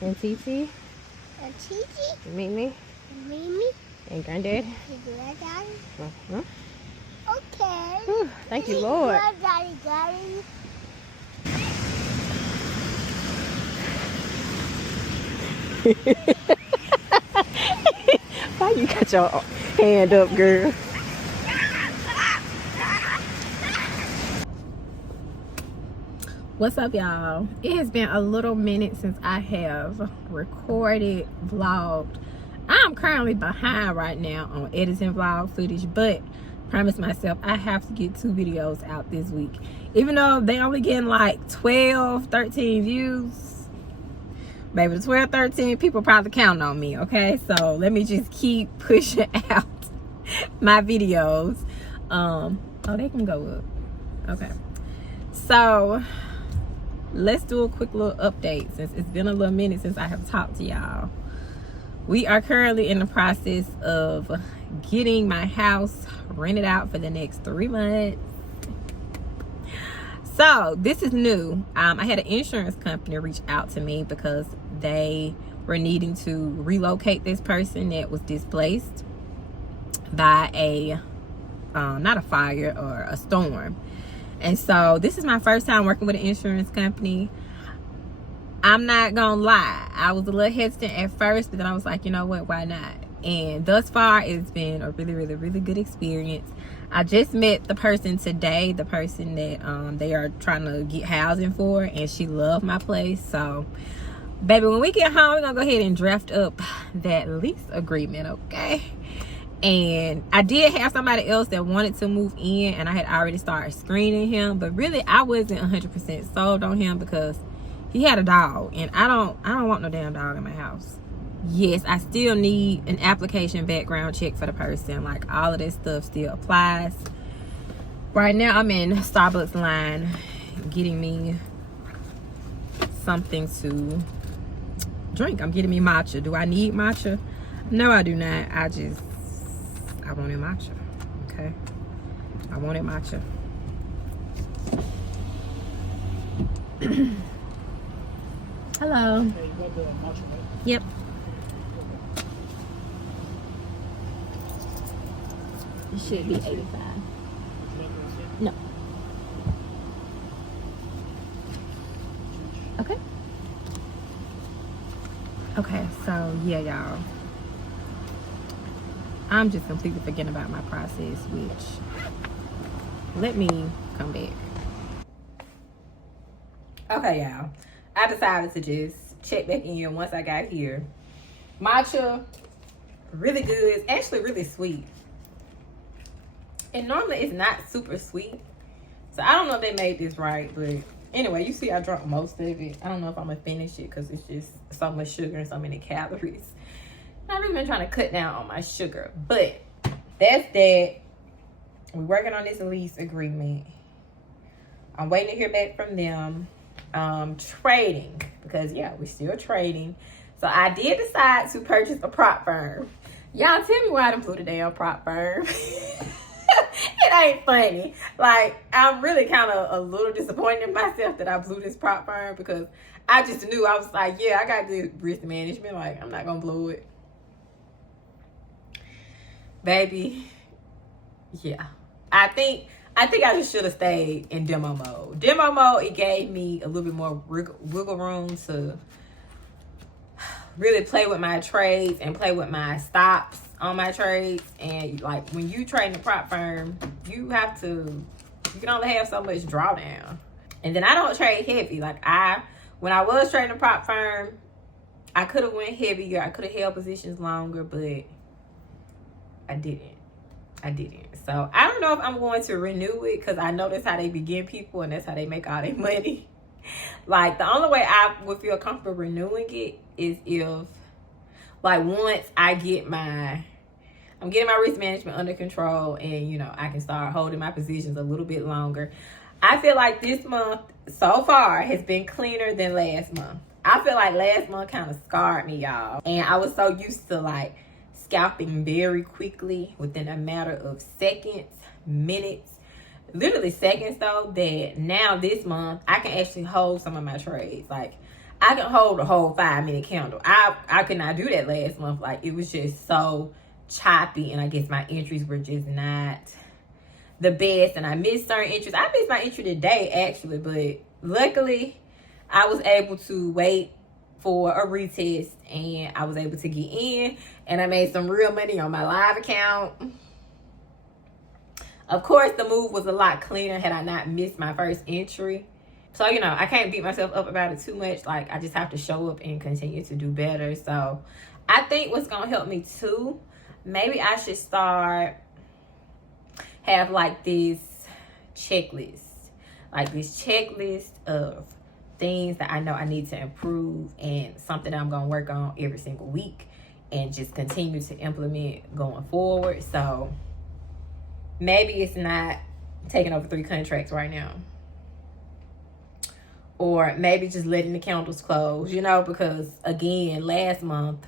And TT. And TT. Mimi. Mimi. And Granddad. Granddaddy. Uh-huh. Okay. Whew, thank you, Lord. Daddy. Why you got your hand up, girl? What's up, y'all? It has been a little minute since I have recorded, vlogged. I'm currently behind right now on editing vlog footage, but promise myself I have to get 2 videos out this week. Even though they only getting like 12, 13 views, baby, the 12, 13 people probably counting on me, okay? So let me just keep pushing out my videos. Oh, they can go up. Okay. So let's do a quick little update since it's been a little minute since I have talked to y'all. We are currently in the process of getting my house rented out for the next 3 months. So this is new. I had an insurance company reach out to me because they were needing to relocate this person that was displaced by a not a fire or a storm. And so this is my first time working with an insurance company. I'm not gonna lie, I was a little hesitant at first, but then I was like, you know what, why not? And thus far it's been a really good experience. I just met the person today, the person that they are trying to get housing for, and she loved my place. So baby, when we get home, we're gonna go ahead and draft up that lease agreement, okay? And I did have somebody else that wanted to move in, and I had already started screening him, but really I wasn't 100% sold on him because he had a dog, and I don't want no damn dog in my house. Yes, I still need an application background check for the person. Like, all of this stuff still applies. Right now I'm in Starbucks line getting me something to drink. I'm getting me matcha. Do I need matcha? No, I do not. I wanted matcha. Okay, I wanted matcha. Hello. Yep. It should be 85. No. Okay. Okay, so yeah, y'all. I'm just completely forgetting about my process, which, let me come back. Okay, y'all. I decided to just check back in once I got here. Matcha, really good. It's actually really sweet. And normally it's not super sweet. So I don't know if they made this right, but anyway, you see I drank most of it. I don't know if I'm gonna finish it because it's just so much sugar and so many calories. I've really been trying to cut down on my sugar, but that's that. We're working on this lease agreement. I'm waiting to hear back from them. Trading, because yeah, we're still trading. So I did decide to purchase a prop firm. Y'all tell me why I done blew the damn prop firm. It ain't funny. Like, I'm really kind of a little disappointed in myself that I blew this prop firm, because I just knew, I was like, yeah, I got the risk management. Like, I'm not gonna blow it. Baby, yeah. I think I just should have stayed in demo mode. Demo mode, it gave me a little bit more wiggle room to really play with my trades and play with my stops on my trades. And like, when you trade in a prop firm, you can only have so much drawdown. And then I don't trade heavy. Like, when I was trading a prop firm, I could have went heavier. I could have held positions longer, but I didn't. So I don't know if I'm going to renew it, because I know that's how they begin people and that's how they make all their money. Like, the only way I would feel comfortable renewing it is if, like, once I'm getting my risk management under control, and, you know, I can start holding my positions a little bit longer. I feel like this month so far has been cleaner than last month. I feel like last month kind of scarred me, y'all. And I was so used to, like, scalping very quickly within a matter of seconds, minutes, literally seconds though, that now this month I can actually hold some of my trades. Like, I can hold a whole 5-minute candle. I could not do that last month. Like, it was just so choppy, and I guess my entries were just not the best, and I missed certain entries. I missed my entry today, actually, but luckily, I was able to wait for a retest, and I was able to get in, and I made some real money on my live account. Of course, the move was a lot cleaner had I not missed my first entry. So, you know, I can't beat myself up about it too much. Like, I just have to show up and continue to do better. So, I think what's going to help me too, maybe I should have like this checklist. Like this checklist of things that I know I need to improve and something that I'm going to work on every single week and just continue to implement going forward. So, maybe it's not taking over 3 contracts right now. Or maybe just letting the candles close, you know, because again, last month,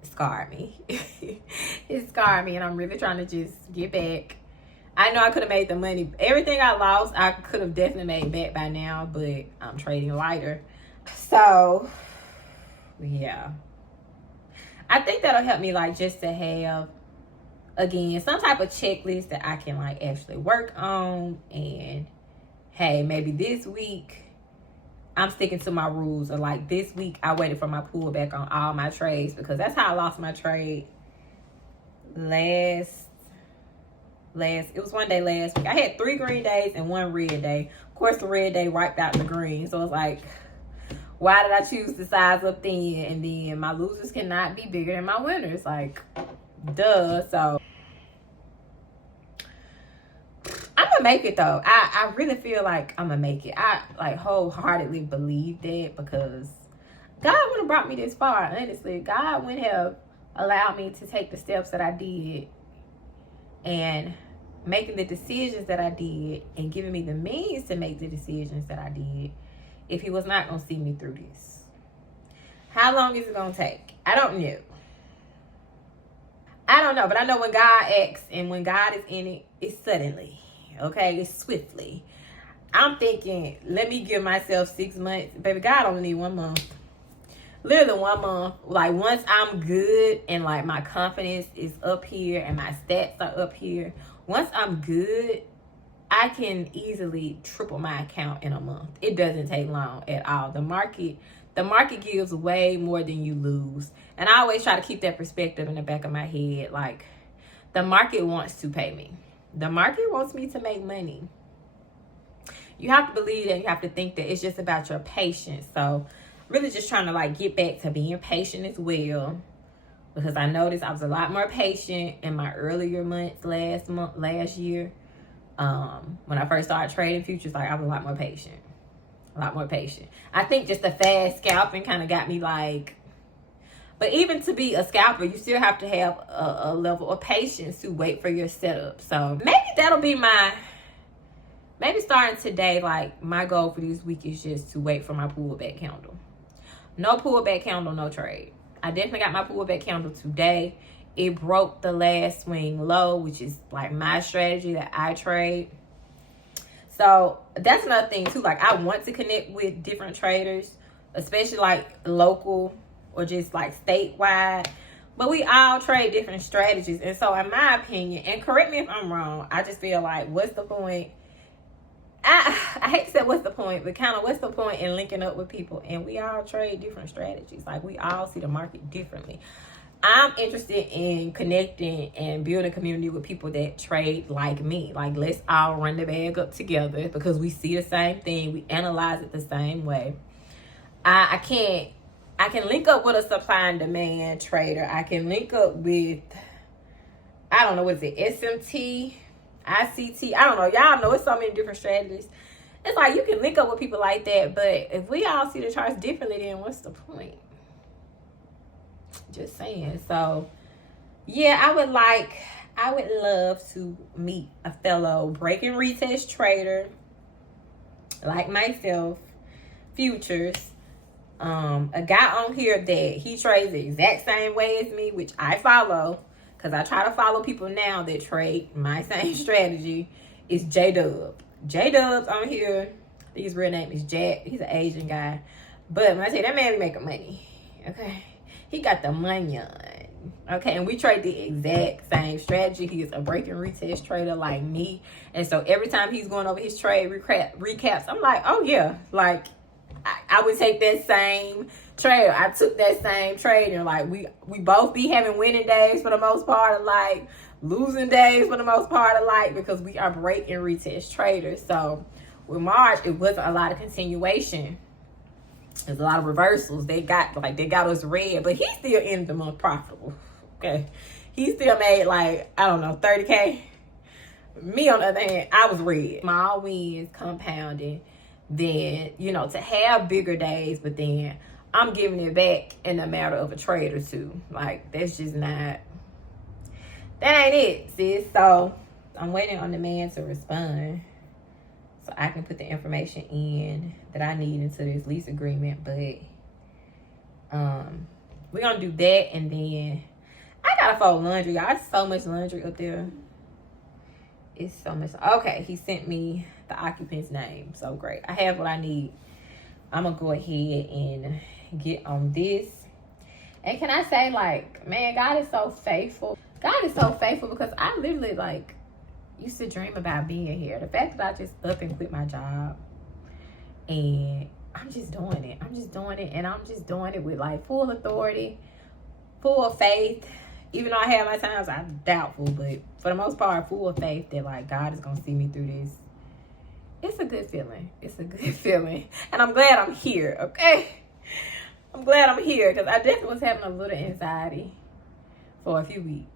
it scarred me. It scarred me, and I'm really trying to just get back. I know I could have made the money. Everything I lost, I could have definitely made back by now, but I'm trading lighter. So, yeah. I think that'll help me, like, just to have, again, some type of checklist that I can, like, actually work on. And hey, maybe this week I'm sticking to my rules. Or like this week I waited for my pullback on all my trades, because that's how I lost my trade last it was one day last week. I had 3 green days and 1 red day. Of course, the red day wiped out the green. So it's like, why did I choose to size up then? And then my losers cannot be bigger than my winners. Like, duh. So I'm gonna make it though. I really feel like I'm gonna make it. I like wholeheartedly believe that, because God would have brought me this far. Honestly, God wouldn't have allowed me to take the steps that I did and making the decisions that I did and giving me the means to make the decisions that I did if he was not gonna see me through this. How long is it gonna take? I don't know. But I know when God acts and when God is in it, it's suddenly. Okay, it's swiftly. I'm thinking, let me give myself 6 months. Baby, God only need 1 month. Literally 1 month. Like, once I'm good and like my confidence is up here and my stats are up here, once I'm good, I can easily triple my account in a month. It doesn't take long at all. The market gives way more than you lose. And I always try to keep that perspective in the back of my head. Like, the market wants to pay me. The market wants me to make money. You have to believe that. You have to think that it's just about your patience. So really just trying to like get back to being patient as well, because I noticed I was a lot more patient in my earlier months last year. When I first started trading futures, like I was a lot more patient. I think just the fast scalping kind of got me like, but even to be a scalper, you still have to have a level of patience to wait for your setup. So maybe that'll be maybe starting today, like my goal for this week is just to wait for my pullback candle. No pullback candle, no trade. I definitely got my pullback candle today. It broke the last swing low, which is like my strategy that I trade. So that's another thing too. Like, I want to connect with different traders, especially like local or just like statewide. But we all trade different strategies. And so in my opinion, and correct me if I'm wrong, I just feel like, what's the point? I hate to say what's the point, but kind of what's the point in linking up with people? And we all trade different strategies. Like, we all see the market differently. I'm interested in connecting and building a community with people that trade like me. Like, let's all run the bag up together, because we see the same thing. We analyze it the same way. I can link up with a supply and demand trader. I can link up with, I don't know, what is it, SMT, ICT? I don't know. Y'all know it's so many different strategies. It's like you can link up with people like that, but if we all see the charts differently, then what's the point? Just saying. So yeah, I would love to meet a fellow break and retest trader like myself, futures. A guy on here that he trades the exact same way as me, which I follow, because I try to follow people now that trade my same strategy, is J-Dub. J-Dub's on here. His real name is Jack. He's an Asian guy. But when I say that man be making money, okay? He got the money on. Okay, and we trade the exact same strategy. He is a break and retest trader like me. And so every time he's going over his trade recaps, I'm like, oh yeah, like I would take that same trade. I took that same trade, and like we both be having winning days for the most part, like losing days for the most part, like because we are break and retest traders. So with March, it wasn't a lot of continuation. There's a lot of reversals. They got us red, but he's still in the month profitable. Okay, he still made like, I don't know, 30K. Me on the other hand, I was red. Small wins compounding, then to have bigger days, but then I'm giving it back in a matter of a trade or two. Like that's just not. That ain't it, sis. So I'm waiting on the man to respond, so I can put the information in that I need into this lease agreement. But we're gonna do that, and then I gotta fold laundry. Y'all, it's so much laundry up there. It's so much. Okay, he sent me the occupant's name. So great. I have what I need. I'm gonna go ahead and get on this. And can I say, like, man, God is so faithful. God is so faithful because I literally like used to dream about being here. The fact that I just up and quit my job, and I'm just doing it. I'm just doing it, and I'm just doing it with like full authority, full faith. Even though I have my times I'm doubtful, but for the most part, full of faith that like God is gonna see me through this. It's a good feeling. It's a good feeling, and I'm glad I'm here. Okay, I'm glad I'm here because I definitely was having a little anxiety for a few weeks.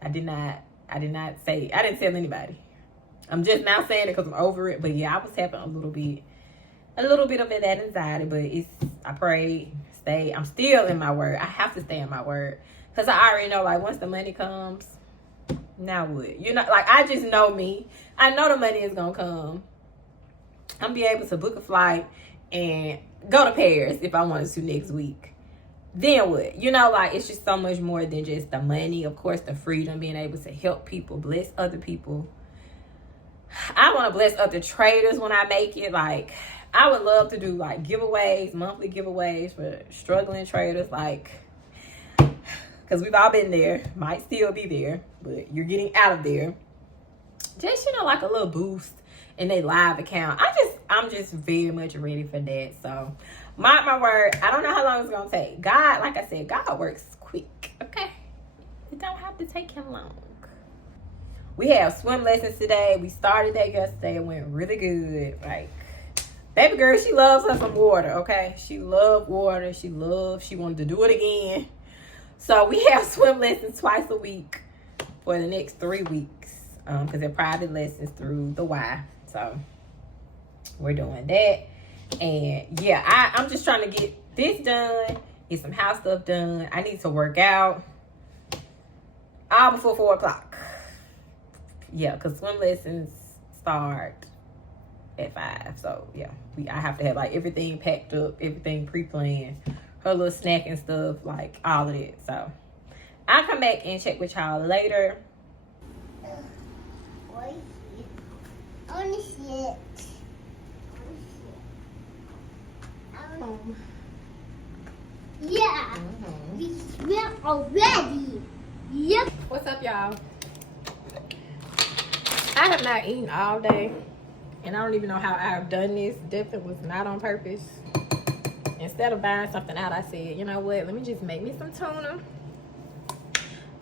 I didn't tell anybody. I'm just now saying it because I'm over it. But yeah, I was having a little bit of that anxiety. But I prayed, stayed. I'm still in my word. I have to stay in my word because I already know, like, once the money comes, now what? Like, I just know me. I know the money is gonna come. I'm be able to book a flight and go to Paris if I wanted to next week. Then what? Like, it's just so much more than just the money. Of course, the freedom, being able to help people, bless other people. I want to bless other traders when I make it. Like, I would love to do, like, giveaways, monthly giveaways for struggling traders. Like, because we've all been there. Might still be there, but you're getting out of there. Just, like a little boost in their live account. I'm just very much ready for that. So, mark my word, I don't know how long it's going to take. God, like I said, God works quick, okay? It don't have to take him long. We have swim lessons today. We started that yesterday. It went really good. Like, baby girl, she loves her some water, okay? She loved water. She wanted to do it again. So, we have swim lessons twice a week for the next 3 weeks because they're private lessons through the Y. So, we're doing that. And yeah, I'm just trying to get this done, get some house stuff done. I need to work out all before 4 o'clock. Yeah, because swim lessons start at 5. So yeah, I have to have like everything packed up, everything pre-planned, her little snack and stuff, like all of it. So I'll come back and check with y'all later. Yeah, we smell already. Yep. What's up, y'all? I have not eaten all day, and I don't even know how I've done this. Definitely was not on purpose. Instead of buying something out, I said, you know what? Let me just make me some tuna.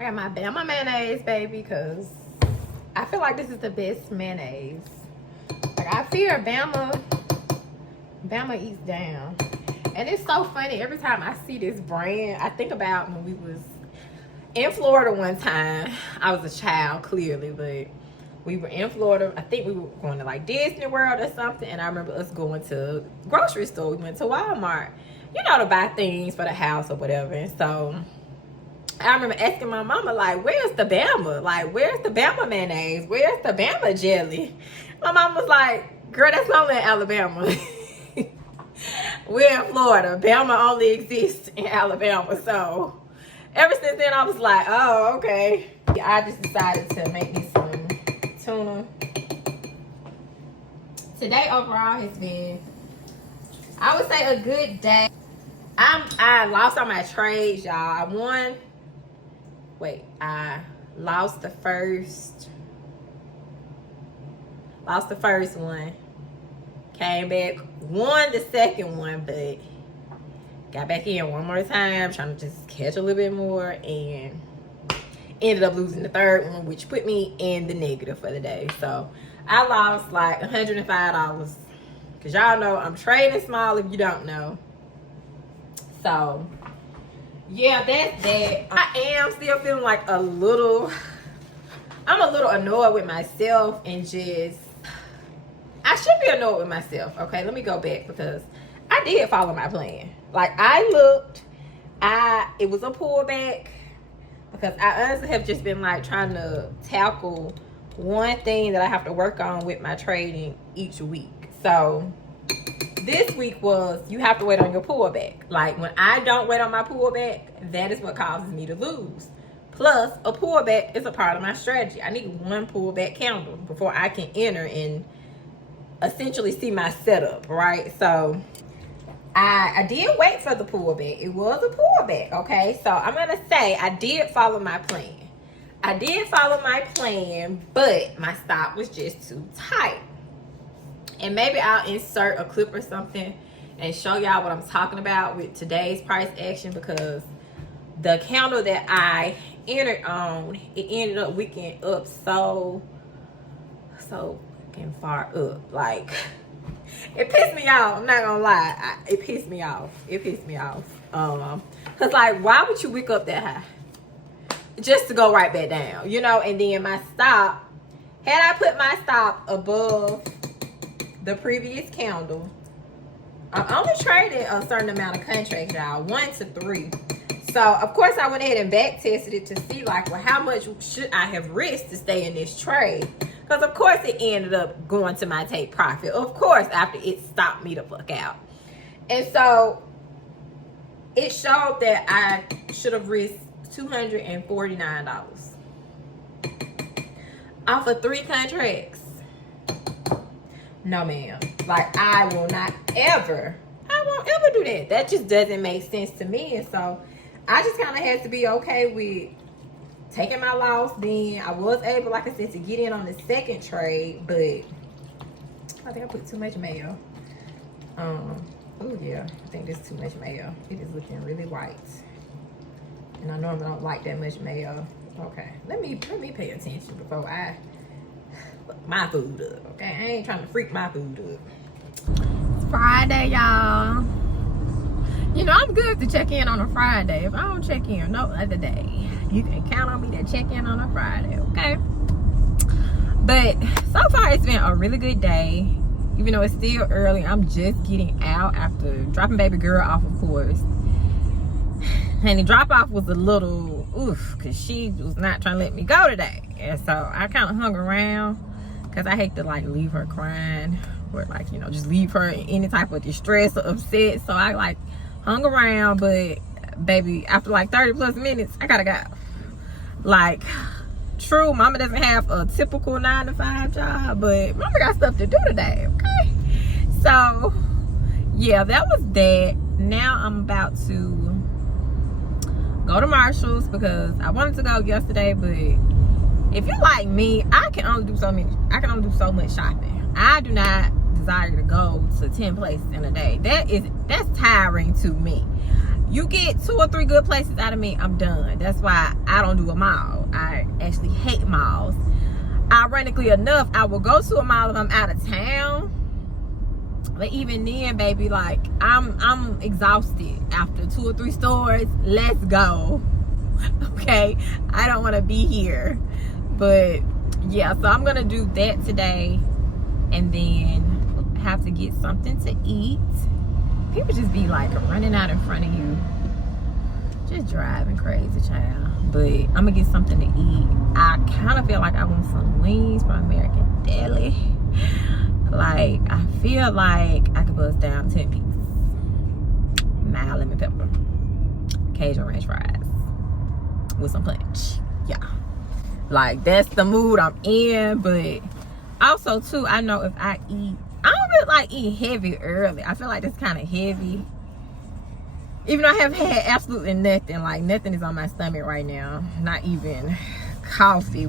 I got my Bama mayonnaise, baby, because I feel like this is the best mayonnaise. Like, I fear Bama eats down. And it's so funny, every time I see this brand, I think about when we was in Florida one time. I was a child, clearly, but we were in Florida. I think we were going to like Disney World or something. And I remember us going to grocery store. We went to Walmart, to buy things for the house or whatever. And so I remember asking my mama, like, where's the Bama? Like, where's the Bama mayonnaise? Where's the Bama jelly? My mom was like, girl, that's only in Alabama. We're in Florida. Bama only exists in Alabama. So ever since then, I was like, oh, okay. I just decided to make me some tuna today overall has been, I would say, a good day. I lost on my trades, y'all. I lost the first one. Came back, won the second one, but got back in one more time, trying to just catch a little bit more, and ended up losing the third one, which put me in the negative for the day. So I lost like $105, because y'all know I'm trading small if you don't know. So yeah, that's that. I am still feeling like I'm a little annoyed with myself, and just, I should be annoyed with myself. Okay, let me go back, because I did follow my plan. Like, I looked, it was a pullback, because I honestly have just been like trying to tackle one thing that I have to work on with my trading each week. So this week was, you have to wait on your pullback. Like, when I don't wait on my pullback, that is what causes me to lose. Plus, a pullback is a part of my strategy. I need one pullback candle before I can enter and essentially see my setup, right? So I did wait for the pullback. It was a pullback, okay? So I'm gonna say I did follow my plan. But my stop was just too tight. And maybe I'll insert a clip or something and show y'all what I'm talking about with today's price action, because the candle that I entered on, it ended up wicking up so fucking far up. Like, it pissed me off. I'm not gonna lie. It pissed me off. Cause like, why would you wick up that high just to go right back down, you know? And then my stop, had I put my stop above the previous candle, I'm only trading a certain amount of contracts, y'all, 1 to 3. So of course I went ahead and back tested it to see, like, well, how much should I have risked to stay in this trade? Because of course it ended up going to my take profit, of course, after it stopped me the fuck out. And so it showed that I should have risked $249 off of 3 contracts. No, ma'am. Like, I won't ever do that. That just doesn't make sense to me. And so I just kind of had to be okay with taking my loss. Then I was able, like I said, to get in on the second trade, but I think I put too much mayo. Oh yeah, I think there's too much mayo. It is looking really white, and I normally don't like that much mayo. Okay, let me pay attention before I fuck my food up. Okay, I ain't trying to freak my food up. It's Friday, y'all. You know, I'm good to check in on a Friday. If I don't check in no other day, you can count on me to check in on a Friday, okay? But so far, it's been a really good day. Even though it's still early, I'm just getting out after dropping baby girl off, of course. And the drop off was a little oof, because she was not trying to let me go today. And so I kind of hung around, because I hate to like leave her crying, or like, you know, just leave her in any type of distress or upset. So I like hung around, but baby, after like 30 plus minutes, I gotta go. Like, true, mama doesn't have a typical 9-to-5 job, but mama got stuff to do today, okay? So yeah, that was that. Now I'm about to go to Marshall's, because I wanted to go yesterday, but if you're like me, I can only do so much shopping. I do not desire to go to 10 places in a day. That's tiring to me. You get 2 or 3 good places out of me, I'm done. That's why I don't do a mall. I actually hate malls. Ironically enough, I will go to a mall if I'm out of town, but even then, baby, like, I'm exhausted after 2 or 3 stores. Let's go. Okay, I don't want to be here. But yeah, so I'm gonna do that today, and then have to get something to eat. People just be like running out in front of you, just driving crazy, child. But I'm gonna get something to eat. I kind of feel like I want some wings from American Deli. Like, I feel like I could bust down 10 pieces, mild lemon pepper, Cajun ranch fries with some punch. Yeah, like, that's the mood I'm in. But also too, I know if I eat, I really like eating heavy early. I feel like that's kind of heavy. Even though I have had absolutely nothing, like nothing is on my stomach right now. Not even coffee.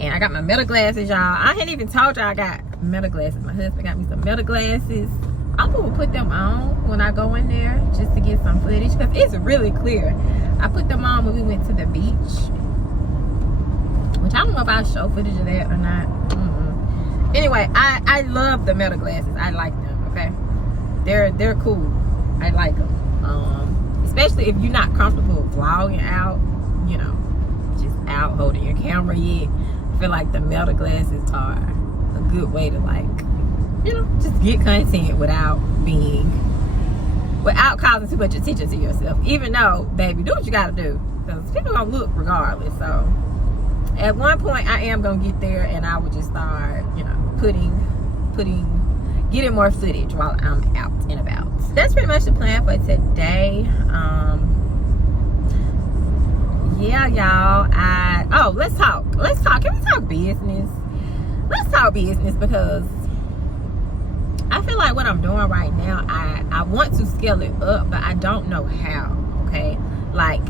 And I got my Meta glasses, y'all. I hadn't even told y'all I got Meta glasses. My husband got me some Meta glasses. I'm gonna put them on when I go in there just to get some footage because it's really clear. I put them on when we went to the beach, which I don't know if I'll show footage of that or not. Anyway, I love the Meta glasses. I like them. Okay, they're cool. I like them, especially if you're not comfortable vlogging out. You know, just out holding your camera yet. I feel like the Meta glasses are a good way to, like, you know, just get content without causing too much attention to yourself. Even though, baby, do what you gotta do, because people gonna look regardless. So at one point I am gonna get there and I would just start, you know, getting more footage while I'm out and about. That's pretty much the plan for today. Yeah, y'all. Let's talk. Can we talk business? Let's talk business, because I feel like what I'm doing right now, I want to scale it up, but I don't know how. Okay, like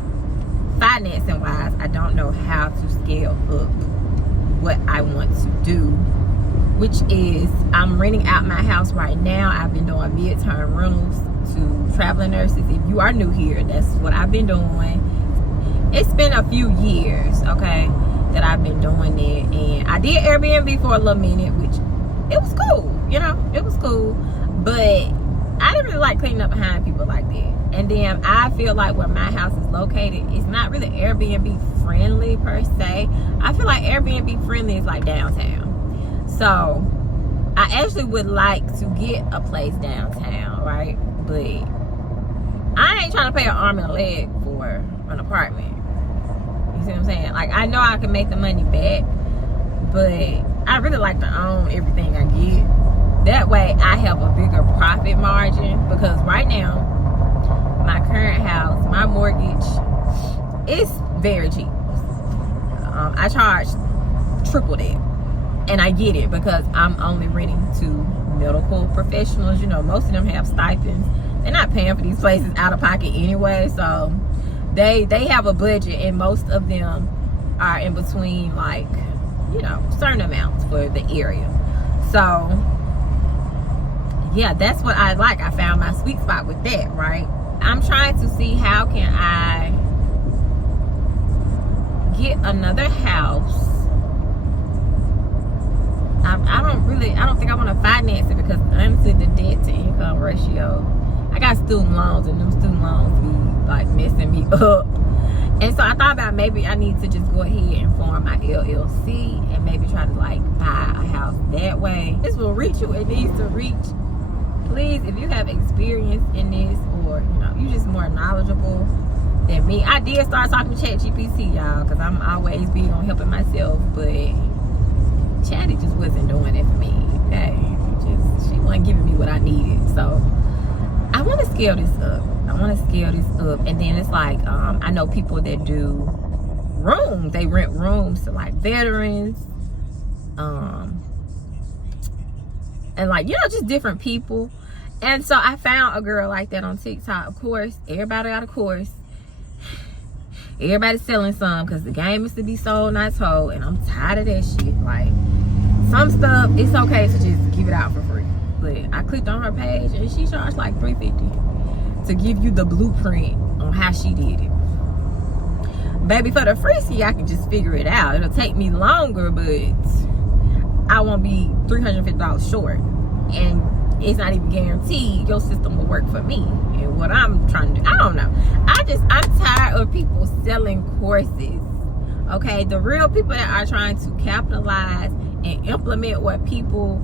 financing wise, I don't know how to scale up what I want to do, which is I'm renting out my house right now. I've been doing mid-term rentals to traveling nurses. If you are new here, that's what I've been doing. It's been a few years, okay, that I've been doing it, and I did Airbnb for a little minute, which it was cool, you know, it was cool, but I didn't really like cleaning up behind people like that. And then I feel like where my house is located, it's not really Airbnb friendly per se. I feel like Airbnb friendly is like downtown. So I actually would like to get a place downtown, right? But I ain't trying to pay an arm and a leg for an apartment. You see what I'm saying? Like, I know I can make the money back, but I really like to own everything I get. That way I have a bigger profit margin, because right now my current house, my mortgage is very cheap. I charge triple that, and I get it because I'm only renting to medical professionals. You know, most of them have stipends. They're not paying for these places out of pocket anyway, so they have a budget, and most of them are in between, like, you know, certain amounts for the area. So yeah, that's what I like. I found my sweet spot with that, right? I'm trying to see how can I get another house. I don't think I want to finance it, because honestly the debt to income ratio, I got student loans, and them student loans be like messing me up. And so I thought about maybe I need to just go ahead and form my LLC and maybe try to like buy a house that way. This will reach who it needs to reach. Please, if you have experience in this, or you know, you just more knowledgeable than me. I did start talking to ChatGPT, y'all, because I'm always big on helping myself, but Chatty just wasn't doing it for me. Okay, she wasn't giving me what I needed. So I want to scale this up. And then it's like, I know people that do rooms. They rent rooms to like veterans, and like, you know, just different people. And so I found a girl like that on TikTok. Of course, everybody got a course. Everybody's selling some, because the game is to be sold, not told. And I'm tired of that shit. Like, some stuff, it's okay to just give it out for free. But I clicked on her page, and she charged like $350 to give you the blueprint on how she did it. Baby, for the free, see, I can just figure it out. It'll take me longer, but I won't be $350 short. And it's not even guaranteed your system will work for me. And what I'm trying to do, I don't know. I'm tired of people selling courses. Okay, the real people that are trying to capitalize and implement what people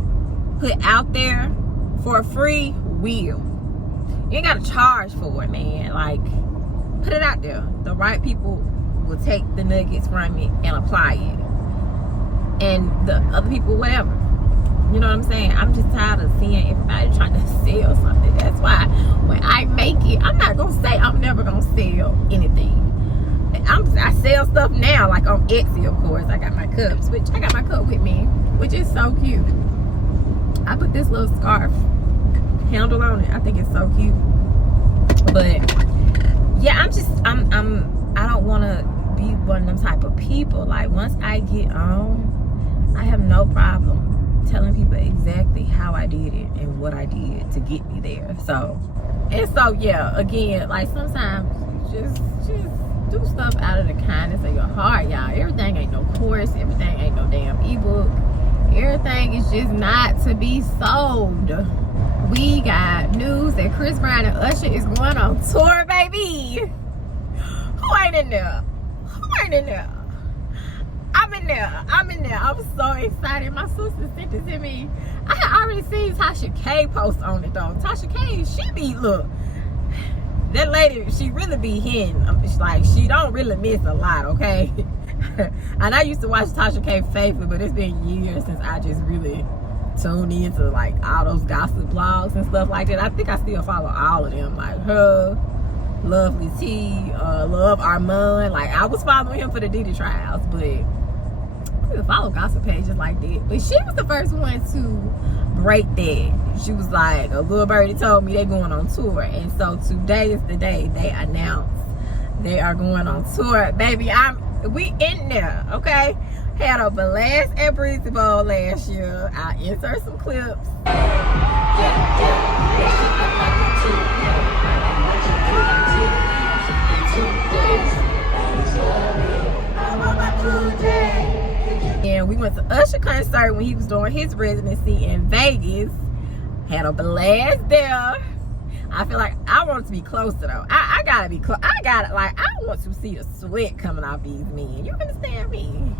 put out there for free will. You ain't gotta charge for it, man. Like, put it out there. The right people will take the nuggets from it and apply it. And the other people, whatever. You know what I'm saying? I'm just tired of seeing everybody trying to sell something. That's why when I make it, I'm not gonna say I'm never gonna sell anything. I sell stuff now, like on Etsy, of course. I got my cups, which I got my cup with me, which is so cute. I put this little scarf handle on it. I think it's so cute. But yeah, I don't want to be one of them type of people. Like, once I get on, I have no problem telling people exactly how I did it and what I did to get me there. So yeah, again, like, sometimes just do stuff out of the kindness of your heart, y'all. Everything ain't no course, everything ain't no damn ebook. Everything is just not to be sold. We got news that Chris Brown and Usher is going on tour, baby. Who ain't in there? Who ain't in there? I'm in there. I'm so excited. My sister sent it to me. I had already seen Tasha K post on it though. Tasha K, she be, look, that lady, she really be hitting. It's like, she don't really miss a lot, okay? And I used to watch Tasha K faithfully, but it's been years since I just really tuned into like all those gossip blogs and stuff like that. I think I still follow all of them, like her, Lovely T, Love Armand. Like, I was following him for the Diddy trials, but I didn't follow gossip pages like that. But she was the first one to break that. She was like, a little birdie told me they're going on tour. And so today is the day they announced they are going on tour. Baby, we in there, okay? Had a blast at Breezy Bowl last year. I'll insert some clips. And we went to Usher concert when he was doing his residency in Vegas. Had a blast there. I feel like I want to be closer though. I gotta be close. I want to see the sweat coming off these men. You understand me?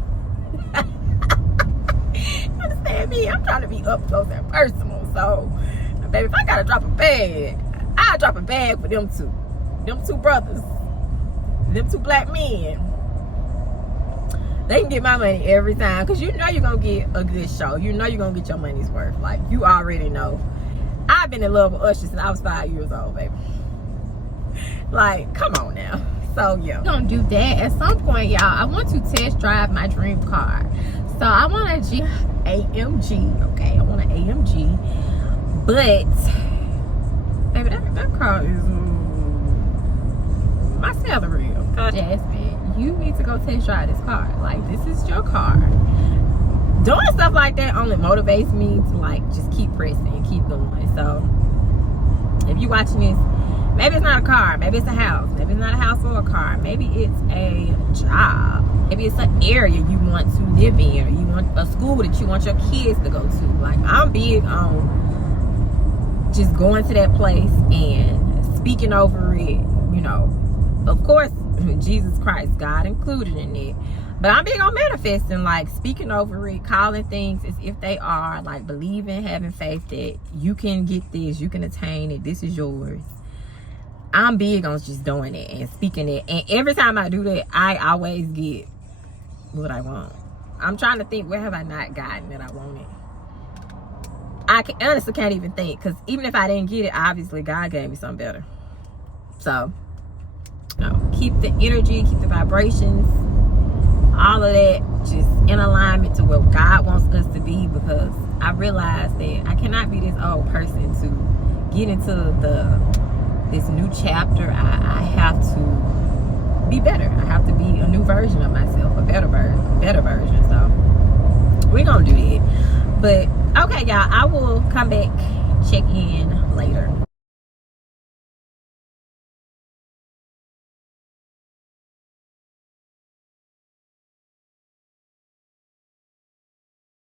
You understand me? I'm trying to be up close and personal. So, baby, if I gotta drop a bag, I'll drop a bag for them two. Them two brothers. Them two black men. They can get my money every time. Because you know you're going to get a good show. You know you're going to get your money's worth. Like, you already know. I've been in love with Usher since I was 5 years old, baby. Like, come on now. So, yeah. We're going to do that. At some point, y'all, I want to test drive my dream car. So, I want a AMG. Okay, I want an AMG. But, baby, that car is my salary. Okay? Jasmine, you need to go test drive this car. Like, this is your car. Doing stuff like that only motivates me to, like, just keep pressing and keep going. So, if you're watching this, maybe it's not a car, maybe it's a house, maybe it's not a house or a car, maybe it's a job, maybe it's an area you want to live in, or you want a school that you want your kids to go to. Like, I'm big on just going to that place and speaking over it, you know. Of course, Jesus Christ, God included in it. But I'm big on manifesting, like speaking over it, calling things as if they are, like believing, having faith that you can get this, you can attain it, this is yours. I'm big on just doing it and speaking it. And every time I do that, I always get what I want. I'm trying to think, where have I not gotten that I wanted? I honestly can't even think, because even if I didn't get it, obviously God gave me something better. So, keep the energy, keep the vibrations, all of that just in alignment to where God wants us to be, because I realized that I cannot be this old person to get into this new chapter. I have to be better. I have to be a new version of myself, a better version. So we're gonna do that. But okay, y'all, I will come back, check in later.